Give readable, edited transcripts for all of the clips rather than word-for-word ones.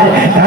Allah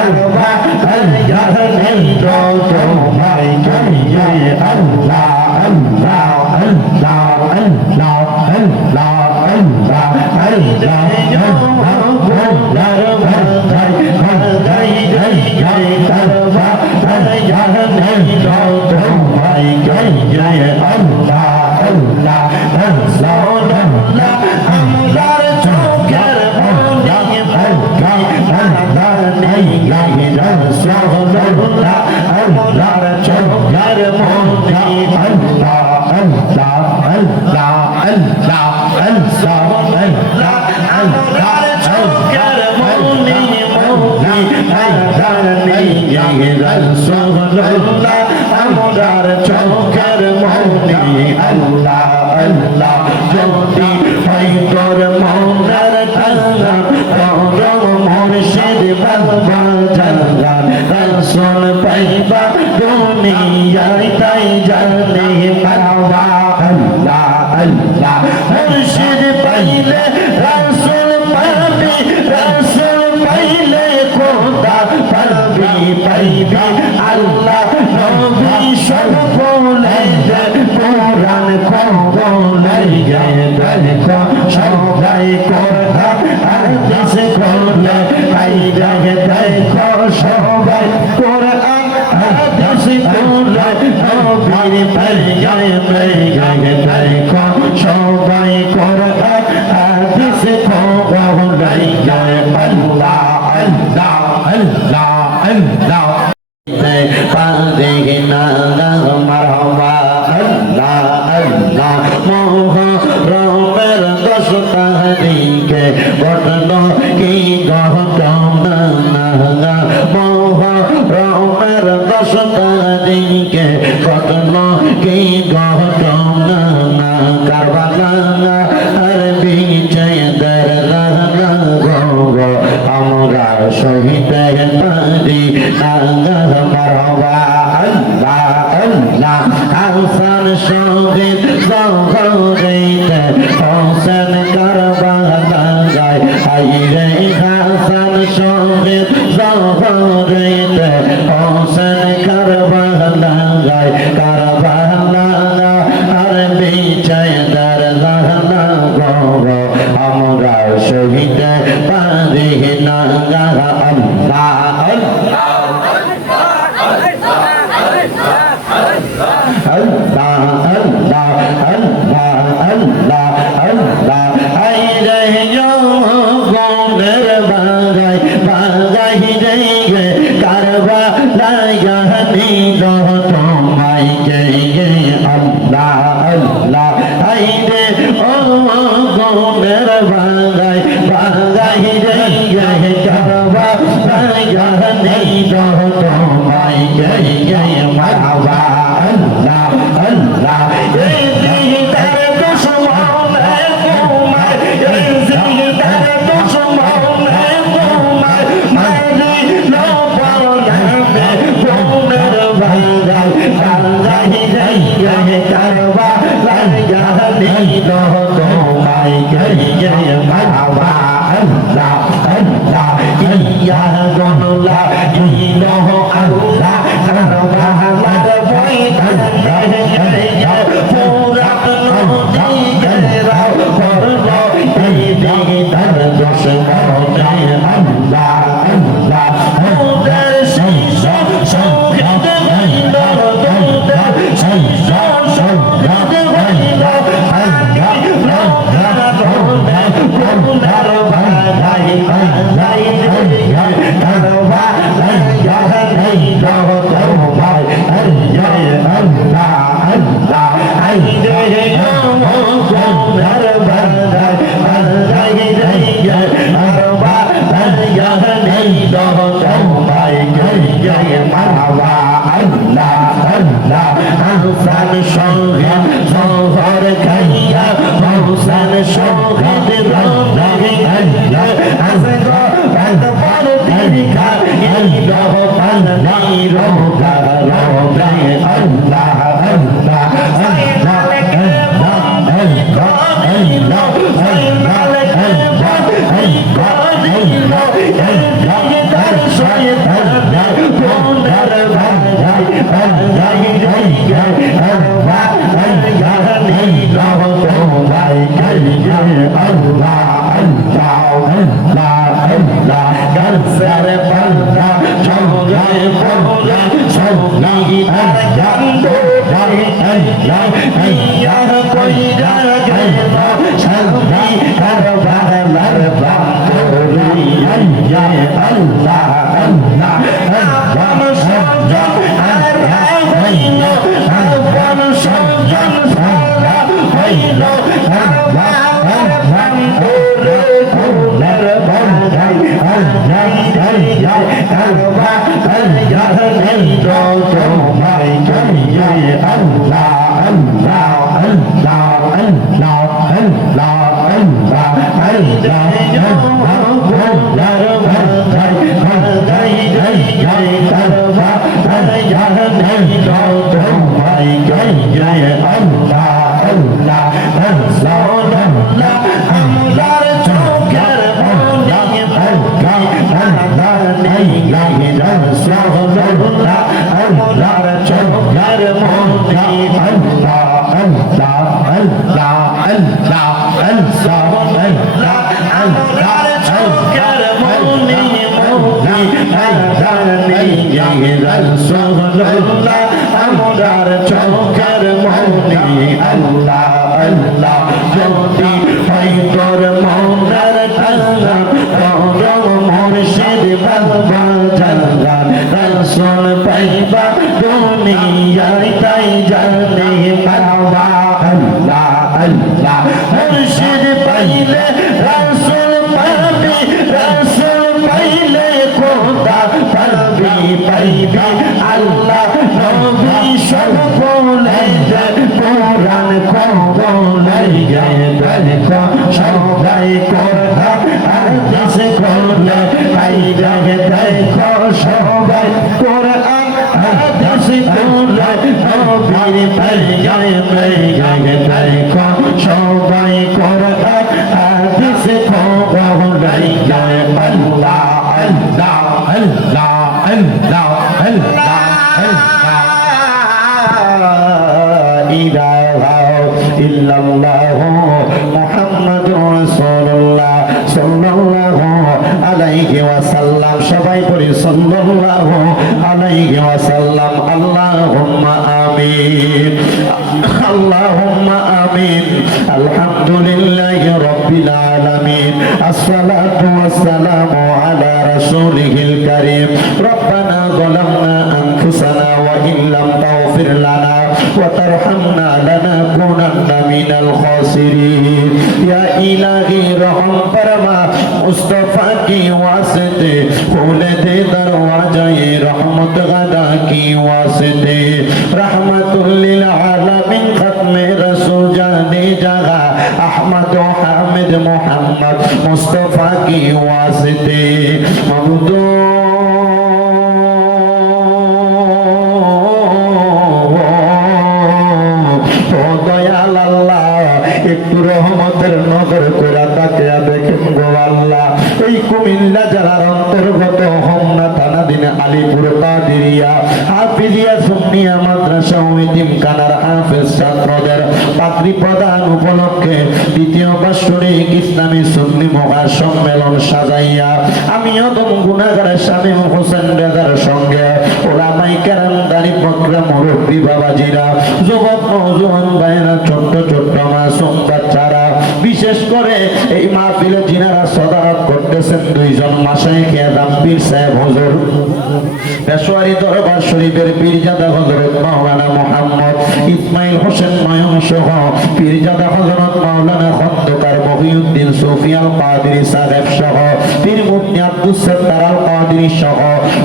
পাল্লা ঝরে পড়ে সঙ্গী তার কান্দ ইয়া কইরা গেল সঙ্গী তার বাংলার বান্দরে ইয়া আল্লাহ আল্লাহ আপন সজন আর হইল আপন সজন সারা হইল বাংলার বান্দরে কোলার বান্ধাই আল্লাহ আল্লাহ আল্লাহ আল্লাহ নেন্দ্র তোমায় জমিয়ে আল্লাহ আল্লাহ আল্লাহ আল্লাহ আল্লাহ আল্লাহ আল্লাহ কোলার বান্ধাই বান্ধাই জয় করবা আল্লাহ নেন্দ্র তোমায় জমিয়ে আল্লাহ আল্লাহ আল্লাহ আল্লাহ আমরার চোখের মনি আল্লাহ নেই গায়ে রাসূলুল্লাহ আমরার চোখের মনি আল্লাহ আল্লাহ আল্লাহ আল্লাহ আল্লাহ আল্লাহ আমরার চোখের মনি আল্লাহ নেই গায়ে রাসূলুল্লাহ আমরার চোখের মনি আল্লাহ আল্লাহ যদি হয় তোর মনের ঠান্ডা তোর মুর্শিদ বাবা জালাল রাসূল পাইবা দুনিয়ায় তাই জানে বাবা আল্লাহ আল্লাহ মুর্শিদ পাইলে রাসূল পাবি রাসূল পাইলে খোদা পাবি পাইবি আল্লাহ নবী সকলে কোরআন কবলে দেখো সবাই কোরআন হাদিস কোলে আইরা দেখো সবাই কোরআন হাদিস কোলে নবীর পাইয়ে দেখো সবাই কোরআন হাদিস কোলে আল্লাহ আল্লাহ আল্লাহ আল্লাহ আল্লাহ ইলাহা ইল্লাল্লাহ মুহাম্মাদুর রাসূলুল্লাহ সাল্লাল্লাহু আলাইহি ওয়াসাল্লাম সবাই পড়ি সাল্লাল্লাহু আলাইহি ওয়াসাল্লাম আল্লাহুম্মা আমিন আল্লাহুম্মা আমিন আলহামদুলিল্লাহি রাব্বিল আলামিন আসসালাতু ওয়াসসালামু আলা রাসূলিহিল কারীম রব্বানা যালামনা আনফুসানা ওয়া ইল্লাম তাগফির লানা ওয়া তারহামনা লানাকুনান্না মিনাল খাসিরিন ইয়া ইলাহি রহম ফরমা মুস্তাফা কি ওয়াসিতে খুলে দে দরওয়াজায়ে রহমত গাদা কি ওয়াসিতে रहमतुल लिल आलमीन खत्मे रसूल जाने जगह अहमद हामिद मोहम्मद मुस्तफा की वास्ते ममदू একটু রহমতের নজর করে তাকিয়া দেখেন গো আল্লাহ এই কুমিল্লা জেলার অন্তর্গত হোমনা থানাধীন আলীপুর কাদিরিয়া হাফিজিয়া সুন্নিয়া মাদ্রাসা ও এতিমখানার হাফেজ ছাত্রদের পাত্রী প্রদান উপলক্ষে দ্বিতীয় বাৎসরিক ইসলামী সুন্নি মহাসম্মেলন সাজাইয়া আমি অদম গুনাহগার শামীম হোসেন রেজার সঙ্গে ওলামায়ে কেরাম দাড়ি বকরা মুরব্বী বাবাজিরা যুবক নওজোয়ান ভাইরা ছোট্ট ছোট্ট মাসুম বাচ্চারা বিশেষ করে এই মাহফিলে যিনারা সদারত করতেছেন দুইজন মাশায়েখ আযম পীর সাহেব হুজুর পেশোয়ারি দরবার শরীফের পীরজাদা হযরত মাওলানা মুহাম্মদ ইসমাইল হোসেন নয়ন সহ পীরজাদা হযরত মাওলানা খন্দকার মহিউদ্দিন সুফিয়াল কাদেরী সাহেব সহ পীর মুফতি আব্দুস সত্তার আল কাদেরী সহ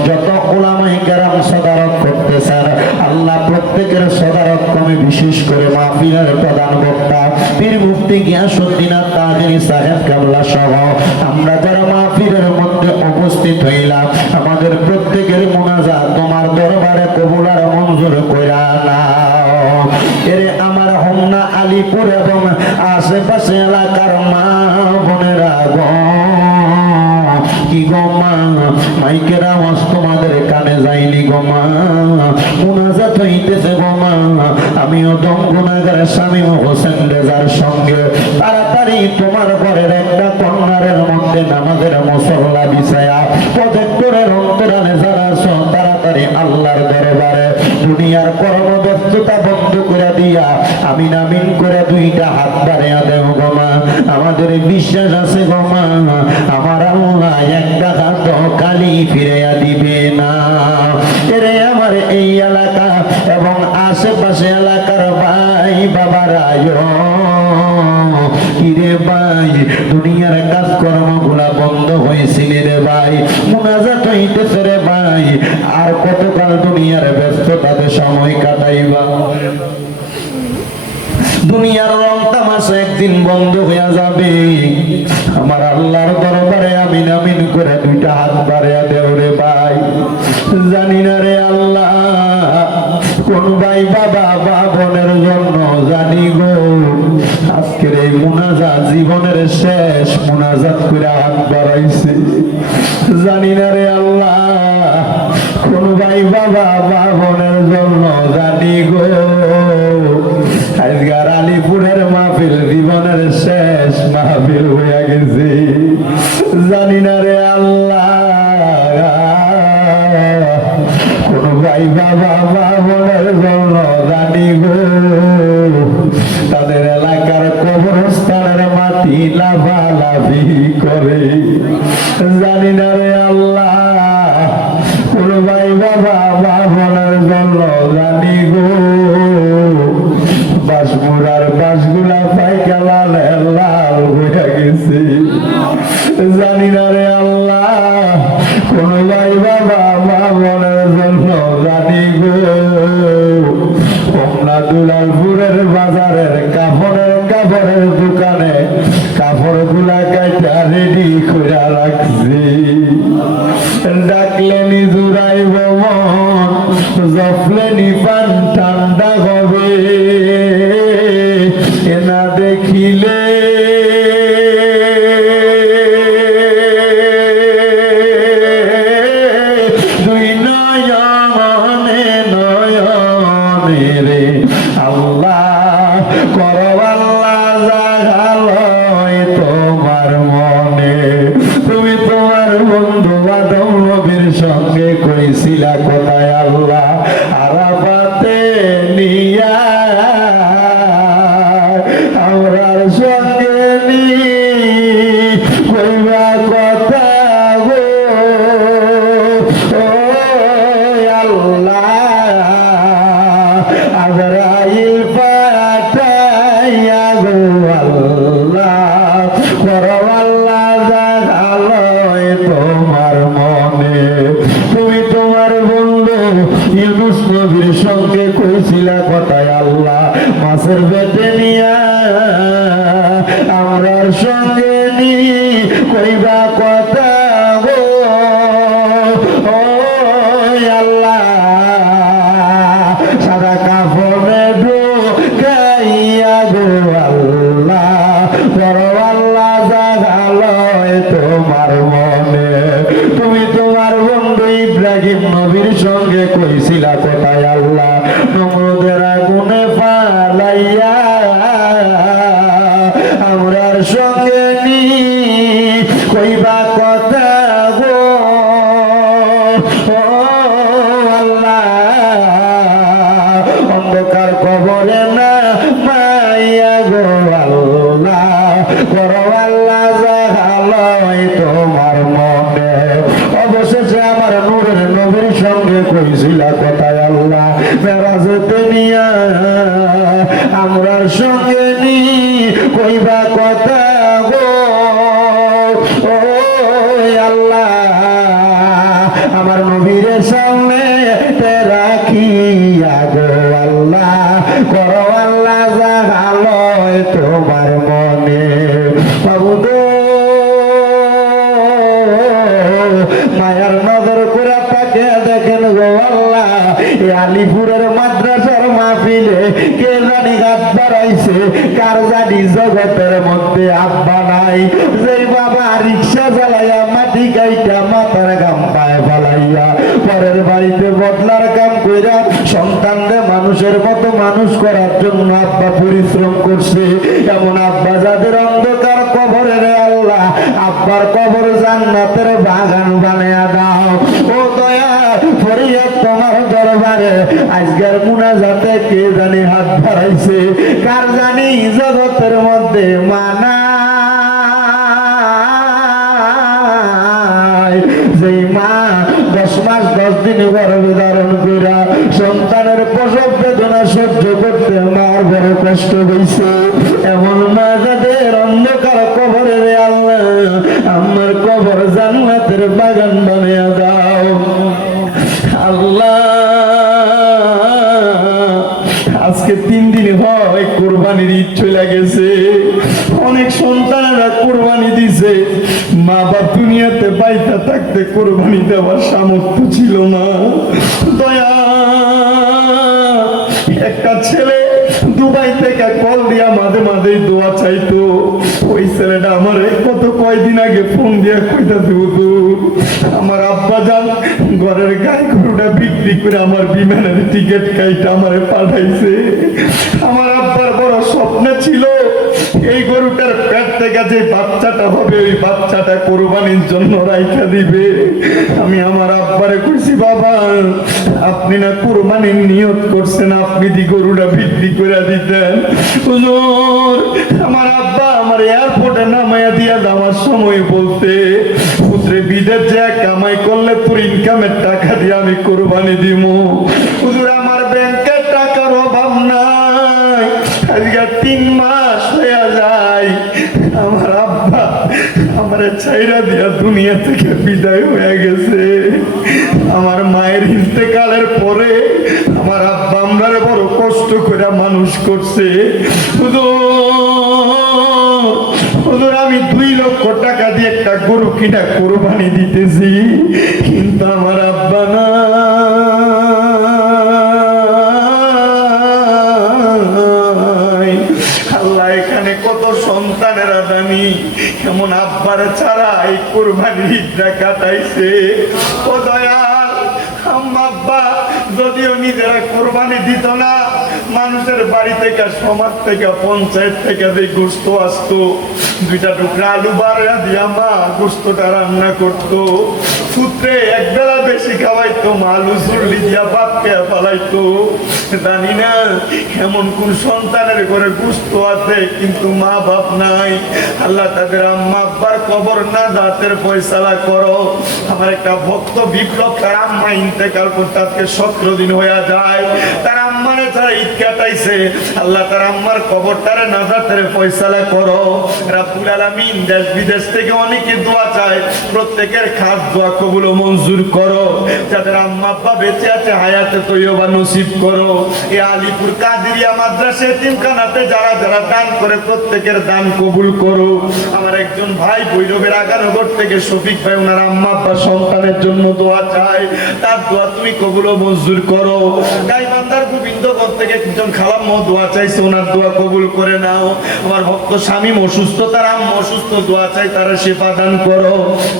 যত উলামায়ে কেরাম সদারত করতেছেন আল্লাহ প্রত্যেকের সদারত কমে বিশেষ করে মাহফিলের প্রধান বক্তা পীর মুফতি গিয়াসউদ্দিন আত-তাহেরী সাহেব কেবলা সহ আমরা যারা মাহফিলের মধ্যে উপস্থিত হইলাম আমাদের প্রত্যেকের মুনাজাত তোমার দরবারে কবুল আর মঞ্জুর কইরা নাও এর আমার হোমনা আলীপুর এবং আশেপাশে এলাকার মা বোনেরা গো কি গো মা মাইকের আওয়াজ তোমাদের কানে যায়নি গো মা মুনাজাত হইতেছে গো মা আমিও দম গুনাহগার শামীম হোসেন রেজার সঙ্গে তাড়াতাড়ি তোমার ঘরের একটা কর্নারের মধ্যে মাঝে নামাজের মুসল্লা বিছায়া প্রজেক্টরের অন্তরালে যারা আছো তাড়াতাড়ি আল্লাহর দরবারে দুনিয়ার কর্মব্যস্ততা বন্ধ করে দিয়া আমিন আমিন করে দুইটা হাত বাড়িয়া দেব গো মা। আমাদের বিশ্বাস আছে গো মা, আমার আল্লাহ একটা হাত খালি ফিরাইয়া দিবে না। এরে আমার এই এলাকা এবং আশেপাশে এলাকার ভাই বাবারা, কিরে ভাই দুনিয়ার কাজকর্ম গুলা বন্ধ হয়েছিল রে ভাই, মুনাজাত হইতেছে রে ভাই, আর কতকাল দুনিয়ার ব্যস্ততাতে সময় কাটাইবা? দুনিয়ার রং তামাশা একদিন বন্ধ হইয়া যাবে। আমার আল্লাহর দরবারে আমিন আমিন করে দুইটা হাত বাড়িয়া দেও রে ভাই। জানি না রে আল্লাহ কোন ভাই বাবা বা বোনের জন্য জানি গো আজকের এই মুনাজাত জীবনের শেষ মুনাজাত করে হাত বাড়াইছে। জানি না রে আল্লাহ কোন ভাই বাবা বা বোনের জন্য জানি গো আজকার আলিপুরের মাহফিল জীবনের শেষ মাহফিল হইয়া গেছে। জানি না রে আল্লাহ কোন ভাই বাবা বা বোনের জন্য জানি গো তাদের এলাকার কবরস্থানের মাটি লাফালাফি করে। জানি না রে আল্লাহ কোন ভাই বাবা বা বোনের জন্য জানি গো বাসমুরার বাসগুলা পাইকা লাল লাল হইয়া গেছে। জানি না রে আল্লাহ কোন ভাই বাবা মা বোনের জন্য জানি গো কমলা দুলালপুরের বাজারের কাপড়ের দোকানে কাপড় গুলা কাটা রেডি করে রাখছি। ডাকলেনি জুড়াইব মন, জফলেনি পান ঠান্ডা হবে, এনা দেখিলে দুই নয়নে নয়নে রে আল্লাহ করো আল্লাহ জাগালয় তোমার মনে। তুমি তোমার বন্ধু আদম নবীর সঙ্গে কইছিলা কোথায় আল্লাহ আরাফাতে নিয়া আমরার সঙ্গে নি কইবা কথা গো ও আল্লাহ আজরাইল পাঠাইয়া গো আল্লাহ করো আল্লাহ জাগালয় তোমার মনে। তুমি তোমার বন্ধু ইউনুস নবীর সঙ্গে কইছিলা কথায় আল্লাহ মাছের পেটে নিয়া আমরার সঙ্গে নি কইবা কথা গো ও আল্লাহ সাদা কাফনে ঢুকাইয়া গো আল্লাহ করো আল্লাহ জাগালয় তোমার মনে। তুমি তোমার বন্ধু ইব্রাহিম নবীর সঙ্গে কইছিলা কোথায় আল্লাহ নমরুদের আগুনে ফালাইয়া আমরার সঙ্গে নি কইবা কথা গো ও আল্লাহ অন্ধকার কবরে না মাইয়া গো আল্লাহ করো আল্লাহ জাগালয় তোমার মনে। অবশেষে আমার নূরের নবীর সঙ্গে কইছিলা কোথায় আল্লাহ মেরাজতে নিয়া আমরার সঙ্গে নি কইবা কথা গো ও আল্লাহ আমার নবীর সামনে রাখিয়া গো আল্লাহ করো আল্লাহ জাগালয় তোমার মনে। বাবু গো মায়ার নজর করে তাকে দেখেন গো আল্লাহ আলিপুরের মাদ্রাসার মাহফিলে কে জানি হাত বাড়াইছে, কার জানি জগতের মধ্যে আব্বা নাই। যে বাবা রিক্সা চালাইয়া মাটি গাইটা মাথার গাম পায়ে ফেলাইয়া পরের বাড়িতে বদলার কাম কইরা সন্তানদের মানুষের মতো মানুষ করার জন্য আব্বা পরিশ্রম করছে, এমন আব্বা যাদের অন্ধকার কবরে রে আল্লাহ আব্বার কবর জান্নাতের বাগান বানায়া দাও। ও দয়া ফরিয়াদ তোমার দরবারে আজকের মুনাজাতে কে জানি হাত বাড়াইছে, কার জানি জগতের মধ্যে মানা যেই মা 10 মাস 10 দিন গর্ভে ধারণ কইরা সন্তানের প্রসব বেদনা সহ্য করতে মার বড় কষ্ট হইছে, এমন মা যাদের অন্ধকার কবরে রে আল্লাহ আমার কবর জান্নাতের বাগান বানিয়ে দাও। আল্লাহ আজকে 3 দিন হয় কুরবানির ঈদ চলে গেছে, অনেক সন্তানেরা কুরবানি দিছে, মা বাপ দুনিয়াতে বাইতা থাকতে কুরবানি দেওয়ার সামর্থ্য ছিল না। দয়া একটা ছেলে দুবাই থেকে কল দিয়া মাঝে মাঝে দোয়া চাইতো, ওই ছেলেটা আমার কত কয়দিন আগে ফোন দিয়া কইতা দেবো আমার আব্বা যান ঘরের গাই গরুটা বিক্রি করে আমার বিমানের টিকিট কাইটা আমারে পাঠাইছে। আমার আব্বার বড় স্বপ্ন ছিল এই গরুটার পেট থেকে যে বাচ্চাটা হবে ওই বাচ্চাটা কোরবানির জন্য রাইখা দিবে। আমি আমার আব্বারে কইছি বাবা আপনি না কোরবানির নিয়ত করছেন, আপনি দি গরুটা বিক্রি করে দিতেন। হুজুর আমার আব্বা আমার এয়ারপোর্টে নামাইয়া দিয়া যাওয়ার সময় বলতে পুত্রে বিদেশ যে কামাই করলে তোর ইনকামের টাকা দিয়ে আমি কোরবানি দিব। হুজুর আমার ব্যাংকের টাকার অভাব নাই, আজকে 3 মাস হয়ে যায় আমার আব্বা আমার ছাইরা দিয়া দুনিয়া থেকে বিদায় হয়ে গেছে। আমার মায়ের ইন্তেকালের পরে আমার আব্বা আমরারে বড় কষ্ট করে মানুষ করছে। হুজুর আমি 2 লক্ষ টাকা দিয়ে একটা গরু কিনা কোরবানি দিতেছি, কিন্তু আমার আব্বা না। আল্লাহ এখানে কত সন্তানেরা দামি এমন আব্বার ছাড়া এই কোরবানির ঈদটা কাটাইছে। ও দয়াল আম্মা আব্বা যদিও নিজেরা কোরবানি দিত না, মানুষের বাড়ি থেকে সমাজ থেকে পঞ্চায়েত থেকে যে গোস্ত আসতো 2টা টুকরা আলু বাড়া দিয়া মা গোস্তটা রান্না করতো, সূত্রে একবেলা বেশি খাওয়াইতো, মা আলু চুল্লি দিয়া ভাত খেয়ে ফেলাইতো। জানি না এমন কোন সন্তানের ঘরে গোস্ত আছে কিন্তু মা বাপ নাই। আল্লাহ তাদের আম্মা আব্বার কবর না জাতের ফয়সালা করো। আমার একটা ভক্ত বিপ্লব তার আম্মা ইন্তেকাল করতে আজকে 17 দিন হয়ে যায়, তার আম্মারে যারা ঈদ কাটাইছে আল্লাহ তার আম্মার কবরটারে নাজাতের ফয়সালা করো। রাব্বুল আলামিন দেশ বিদেশ থেকে অনেকে দোয়া চায়, প্রত্যেকের খাস দোয়া কবুল ও মঞ্জুর করো। যাদের আম্মা আব্বা বেঁচে আছে হায়াতে তৈয়বা নসিব করো। এই আলিপুর কাদিরিয়া মাদ্রাসা এতিমখানাতে যারা যারা দান করে প্রত্যেকের দান কবুল করো। আমার একজন ভাই ভৈরবের আগানগর থেকে শফিক ভাই ওনার আম্মা আব্বা সন্তানের জন্য দোয়া চায়, তার দোয়া তুমি কবুল ও মঞ্জুর করো। গাইবান্ধার গোবিন্দগঞ্জ থেকে একজন খালাম্মা দোয়া চাইছে, ওনার দোয়া কবুল করে নাও। আমার ভক্ত স্বামী অসুস্থ, তার আম্মা অসুস্থ, দোয়া চাই তারা সেবা দান করো।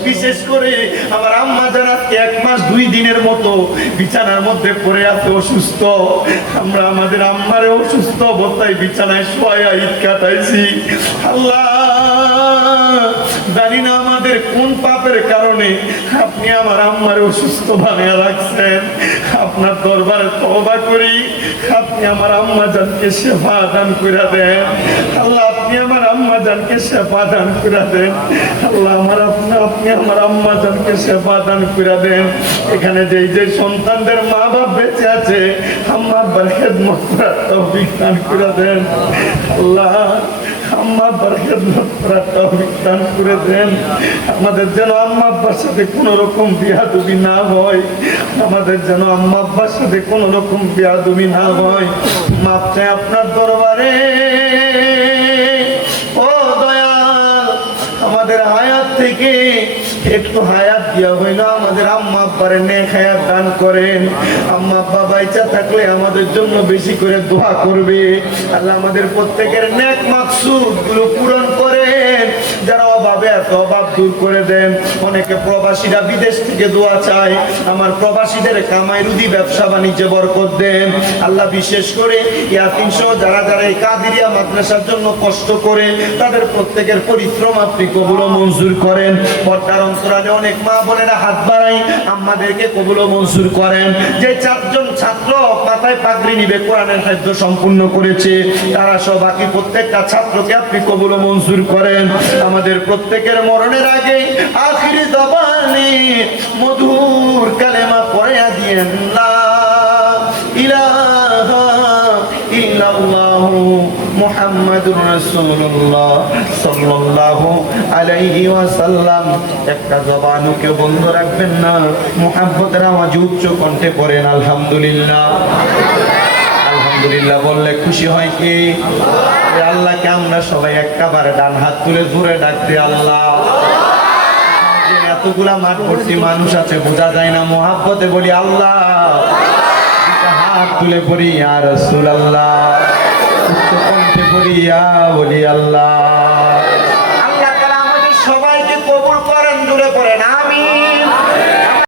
বিশেষ করে আমার আম্মা যারা 1 মাস 2 দিনের মতো বিছানার মধ্যে পড়ে আছে অসুস্থ, আমরা আমাদের আম্মারে অসুস্থ অবস্থায় বিছানায় শোয়া ঈদ কাটাইছি। আল্লাহ জানি না আমাদের কোন পাপের কারণে আপনি আমার আম্মারে অসুস্থ বানিয়ে রাখছেন। আপনার দরবারে তওবা করি, আপনি আমার আম্মা জানকে সেবা দান করে দেন। আল্লাহ আপনি আমার আম্মা জানকে সেবা দান করে দেন। আল্লাহ আপনি আমার আম্মা জানকে সেবা দান করে দেন। এখানে যে সন্তানদের মা বাপ বেঁচে আছে আম্মা আব্বার খেদমত করার তৌফিক দান করে দেন। আল্লাহ আম্মা আব্বার খেদমত করার তৌফিক দান করে দেন। আমাদের যেন আম্মা আব্বার সাথে কোনো রকম বিয়াদবি না হয়, আমাদের যেন আম্মা আব্বার সাথে কোনো রকম বিয়াদবি না হয়। মাপ চাই আপনার দরবারে। ও দয়াল আমাদের হায়াত থেকে একটু হায়াত দিয়া হইলো আমাদের আম্মা আব্বারে নেক হায়াত দান করেন। আম্মা আব্বা বাইচা থাকলে আমাদের জন্য বেশি করে দোয়া করবে। আল্লাহ আমাদের প্রত্যেকের নেক মাকসুদ গুলো পূরণ করেন। যারা অভাবে আছে অভাব দূর করে দেন। অনেকে প্রবাসীরা বিদেশ থেকে দোয়া চায়, আমার প্রবাসীদের কামাই রুদি ব্যবসা বাণিজ্যে বরকত দেন আল্লাহ। বিশেষ করে ইয়াতিম সহ যারা যারা এই কাদিরিয়া মাদ্রাসার জন্য কষ্ট করে তাদের প্রত্যেকের পরিশ্রম আপনি কবুল ও মঞ্জুর করেন। পর্দার অন্তরালে অনেক মা বোনেরা হাত বাড়াই, আমাদেরকে কবুল ও মঞ্জুর করেন। যে 4 জন ছাত্র মাথায় পাগড়ি নিবে কোরআনের হাফেজ সম্পূর্ণ করেছে, তারা সব বাকি প্রত্যেকটা ছাত্রকে আপনি কবুল ও মঞ্জুর করেন। আমাদের প্রত্যেকের মরণের আগে আখিরি জবানে মধুর কালেমা পড়ে দিয়েন লা ইলাহা ইল্লাল্লাহু মুহাম্মাদুর রাসূলুল্লাহ সাল্লাল্লাহু আলাইহি ওয়াসাল্লাম। একটা জবানকে বন্ধ রাখবেন না, মুহাব্বতের আওয়াজ উচ্চ কণ্ঠে পড়েন আলহামদুলিল্লাহ। আলহামদুলিল্লাহ বললে খুশি হয় কি আল্লাহকে আমরা সবাই একবারে ডান হাত তুলে জোরে ডাকতে আল্লাহ। এতগুলা মাঠ ভর্তি মানুষ আছে বোঝা যায় না, মুহাব্বতে বলি আল্লাহ। হাত তুলে পড়ি ইয়া রাসূলুল্লাহ, উচ্চ কণ্ঠে পড়ি ইয়া বলি আল্লাহ।